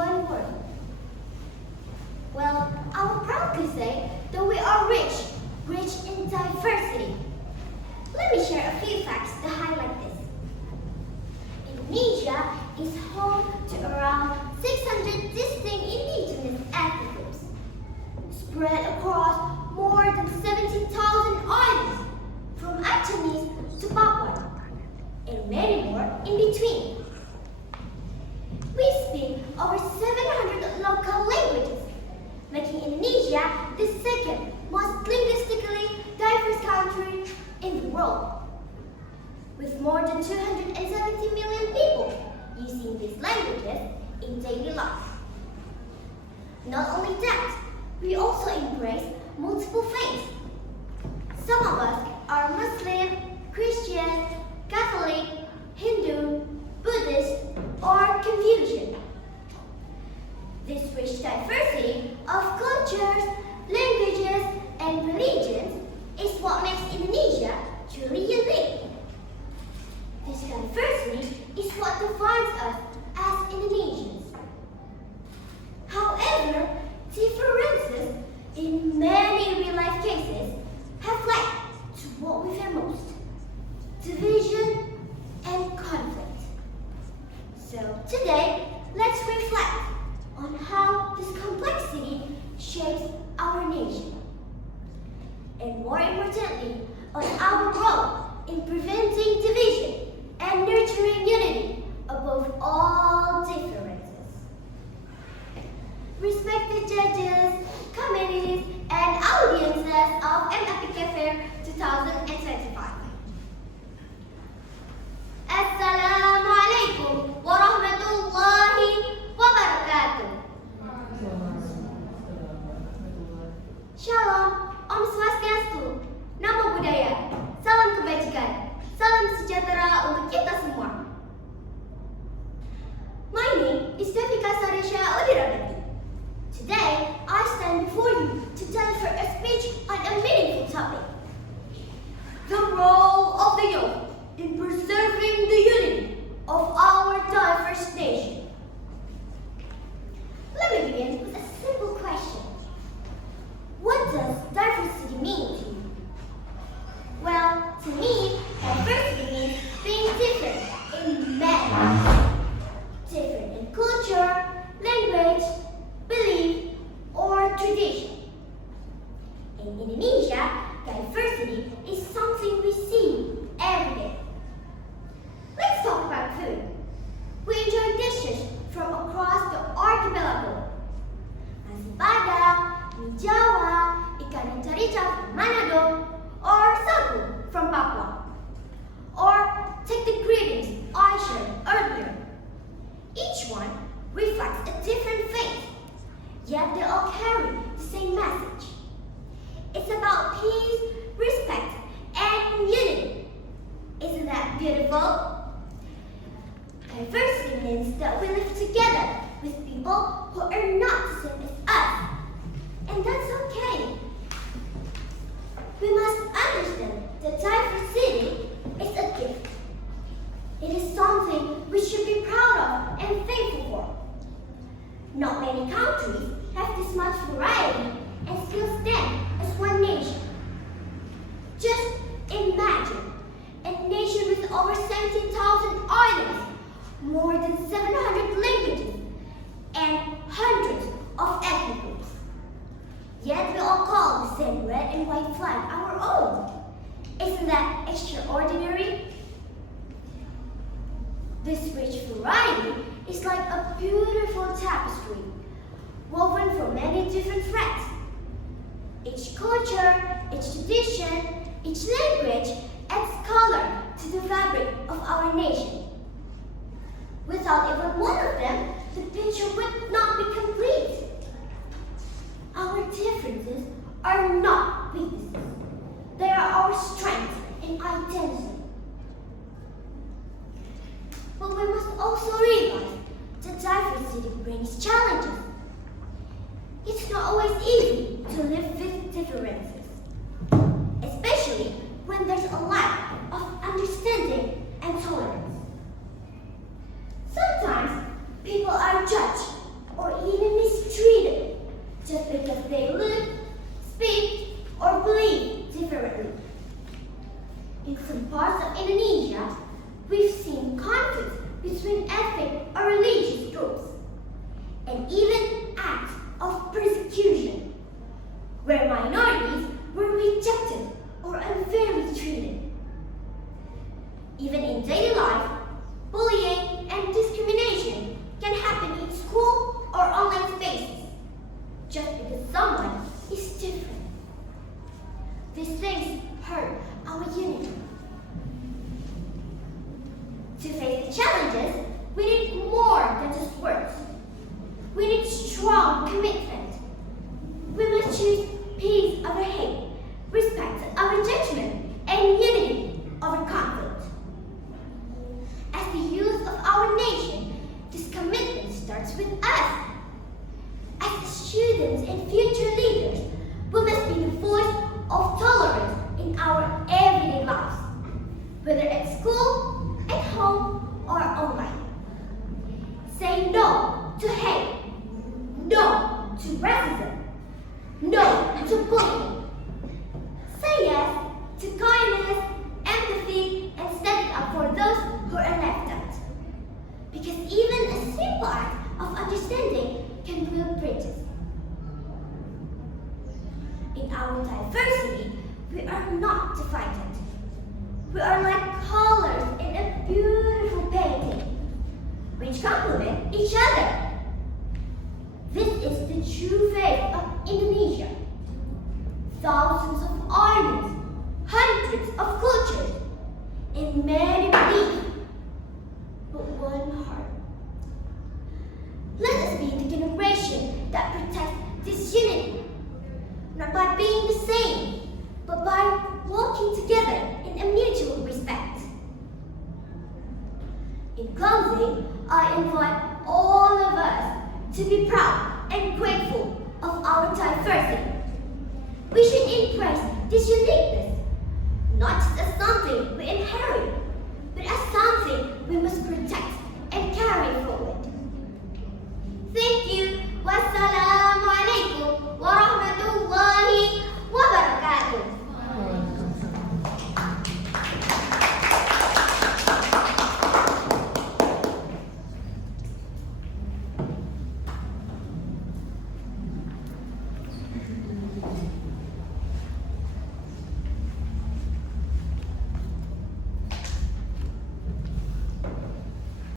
one word. Well, I would proudly say that we are rich in diversity. Let me share a few facts to highlight this. Indonesia is home to around 600 distinct indigenous ethnic groups, spread across more than 17,000 islands, from Aceh to Papua, and many more in between. We speak over 700 local languages, making Indonesia the second most linguistically diverse country in the world, with more than 270 million people using these languages in daily life. Not only that, we also embrace multiple faiths. Some of us are Muslim, Christian, Catholic, Hindu, Buddhist, or Confucian. This rich diversity of cultures, languages, and religions is what makes Indonesia truly unique. This diversity is what defines us as Indonesians. However, differences in many real-life cases have led to what we fear most: division and conflict. So today, let's reflect on how this complexity shapes our nation, and more importantly, on our role in preventing division and nurturing unity above all differences. Respected judges, committees, and audiences of MAPK Fair 2025. Assalamualaikum warahmatullahi wabarakatuh. Shalom, Om Swastiastu, Namo Buddhaya, salam kebajikan, salam sejahtera untuk kita semua. My name is Devika Sarisha Odiradati. Today, I stand before you to deliver a speech on a meaningful topic: the role of the youth in preserving the unity of our diverse nation. Let me begin with a simple question. What does diversity mean to you? Well, to me, diversity means being different in many ways. Different in culture, language, belief, or tradition. In Indonesia, diversity is something we see every day. Let's talk about food. We enjoy dishes from across the archipelago. Nasi Padang, mie Jawa, ikan rica from Manado, or sagu from Papua. Or take the greetings I shared earlier. Each one reflects a different faith, yet they all carry the same message. It's about peace, respect, and unity. Isn't that beautiful? Diversity means that we live together with people who are not the same as us. And that's okay. We must understand that diversity is a gift. It is something we should be proud of and thankful for. Not many countries have this much variety and still stand as one nation. Just imagine a nation with over 17,000 islands, more than 700 languages, and hundreds of ethnic groups. Yet we all call the same red and white flag our own. Isn't that extraordinary? This rich variety is like a beautiful tapestry, woven from many different threads. Each culture, each tradition, each language adds color to the fabric of our nation. Without even one of them, the picture would not be complete. Our differences are not weaknesses. They are our strength and identity. But we must also realize that diversity brings challenges. It's not always easy to live with differences, especially when there's a lack of understanding and tolerance. Sometimes people are judged us. As students and future leaders, we must be the voice of tolerance in our everyday lives, whether at school, at home, or online. Say no to hate, no to racism, no to bullying. Say yes to kindness, empathy, and standing up for those who are left out. Because even a simple act of understanding can build bridges. In our diversity, we are not divided. We are like colors in a beautiful painting, which complement each other. This is the true face of Indonesia. Thousands of islands, hundreds of cultures, and many beliefs, but one heart. Let us be the generation that protects this unity, not by being the same, but by walking together in a mutual respect. In closing, I invite all of us to be proud and grateful of our diversity. We should embrace this uniqueness, not just as something we inherit, but as something we must protect and carry forward.